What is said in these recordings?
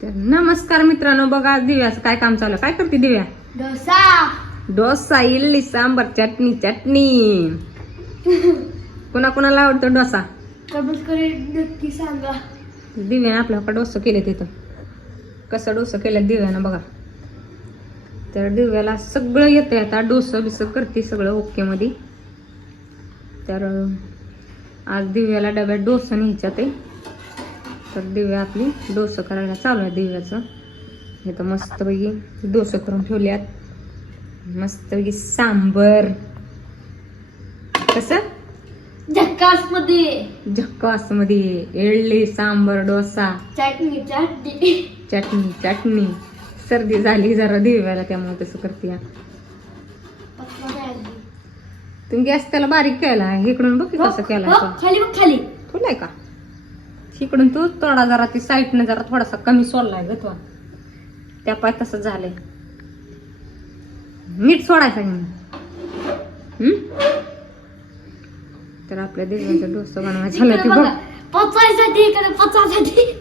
तर नमस्कार मित्रांनो बघा आज दिव्याचं काय काम चालू? काय करते दिव्या? डोसा. डोसा इडली सांबर चटणी चटणी. कुणा कुणाला आवडतो डोसा? कमेंट करून नक्की सांगा. दिव्याने आपल्याकडे डोसं केले तिथं कसं डोसं केलं दिव्यानं बघा. तर दिव्याला सगळं येतं आता. डोसं बिसं करते सगळं ओके मध्ये तर आज दिव्याला डब्यात डोसं न्यायच्यात आहे. तर दिव्या आपली डोसं करायला चालू आहे दिव्याचं. हे तर मस्तपैकी डोसं करून ठेवल्यात. मस्तपैकी सांबर. कसं? झक्कासमध्ये झक्कासमध्ये इडली सांबर डोसा. चटणी चटणी. चटणी चटणी. सर्दी झाली जरा दिव्याला त्यामुळे तसं करते. तुम्ही गॅस त्याला बारीक केला आहे. इकडून बघ की कसं केला हो, खाली बघ खाली. तुलाय का? इकडून तू थोडा जरा ती साईडनं जरा थोडासा कमी सोडलाय ग तो. त्या पाय तसं झालंय. नीट सोडायचा? तर आपल्या दिव्याचा डोसा बनवायचा झाला इकडे ते बघा. बघ. पचायसाठी इकडे पचायसाठी.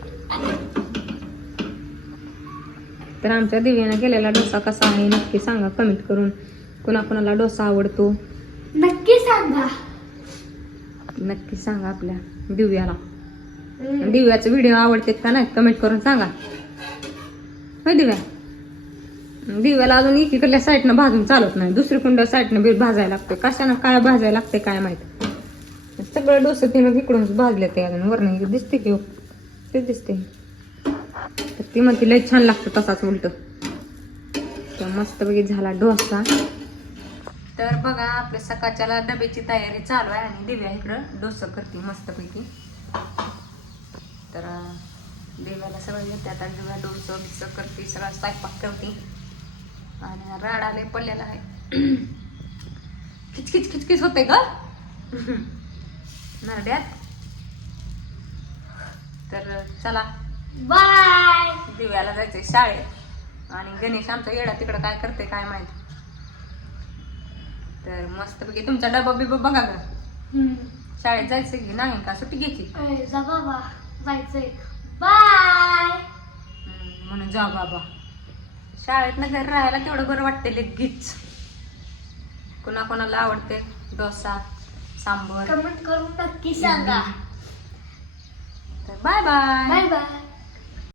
तर आमच्या दिव्यानं केलेला डोसा कसा आहे नक्की सांगा कमेंट करून. कुणाकुणाला डोसा आवडतो? नक्की सांगा. नक्की सांगा आपल्या दिव्याला. दिव्याचे व्हिडिओ आवडतात का नाही कमेंट करून सांगा. होय दिव्या? दिव्याला अजून एकीकडल्या साईडनं भाजून चालत नाही दुसरी कुंड साईडनं बी भाजायला लागते. कशानं काय भाजायला लागते काय माहीत? सगळं डोसं तिनं इकडूनच भाजले ते अजून. वरण दिसते की हो, ते दिसते तर ती म्हणते लय छान लागतं तसाच उलट. तर मस्तपैकी झाला डोसा. तर बघा आपल्या सकाळच्याला डब्याची तयारी चालू आहे आणि दिव्या इकडं डोसं करते मस्तपैकी. तर देवाला सगळं येते आता दिव्या डोसं बिसं करते सगळा स्वयंपाक करते आणि राड आले पडलेला आहे. खिचखिच खिचखिच होते ग. नरड्यात. तर चला. बाय. दिव्याला जायचंय शाळेत. आणि गणेश आमचा येडा तिकडं काय करते काय माहीत. तर मस्तपैकी तुमचा डबा बिबा बघा ग. शाळेत जायचं की नाही का? सुट्टी घ्यायची? जा बाबा. जायचंय. बाय. म्हणून जा बाबा. शाळेत ना घरी राहायला तेवढं बरं वाटते लगेच. कुणा कोणाला आवडते? डोसा सांबर. कमेंट करून नक्की सांगा. तर बाय बाय. Bye bye.